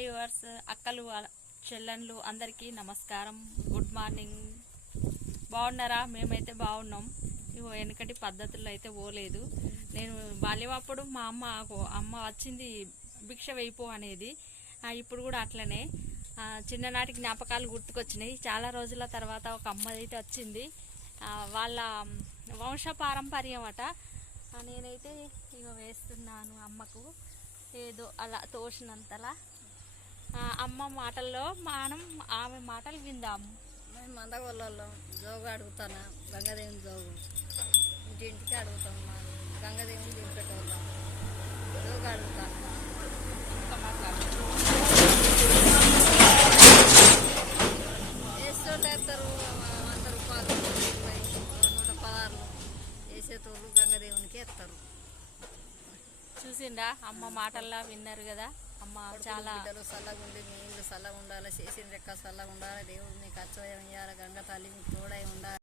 Hi yours, అక్కలు చెల్లెన్లు అందరికీ నమస్కారం. Good morning. బాగున్నారా? మేమైతే బాగున్నాం. ఇగో వెనకటి పద్ధతుల్లో అయితే పోలేదు. నేను బాల్యం అప్పుడు మా అమ్మ వచ్చింది భిక్ష వేయిపో అనేది. ఇప్పుడు కూడా అట్లనే చిన్ననాటి జ్ఞాపకాలు గుర్తుకొచ్చినాయి. చాలా రోజుల తర్వాత ఒక అమ్మ అయితే వచ్చింది. వాళ్ళ వంశ పారంపర్యం అట. నేనైతే ఇక వేస్తున్నాను అమ్మకు ఏదో అలా తోచినంతలా. అమ్మ మాటల్లో మనం ఆమె మాటలు విందాము. మేము మందగొల్లలో జోగు అడుగుతాను, గంగదేవిని జోగు ఇంటింటికి అడుగుతాం. మా గంగదేవిని దింపెట్టేవాళ్ళం జోగు అడుగుతాను. వేసేటోళ్ళు వేస్తారు 100 రూపాయలు, 20, 116 వేసేటోళ్ళు గంగదేవునికి వేస్తారు. చూసిండా? అమ్మ మాటల్లా విన్నారు కదా. అమ్మ చాలా బిడ్డలు చల్లగా ఉండి, మీ ఇల్లు చల్లగా ఉండాలి, చేసిన రెక్క చల్లగా ఉండాలి, దేవుడు మీకు అచ్చయం ఇవ్వాలి, గంగ తల్లి మీకు తోడై ఉండాలి.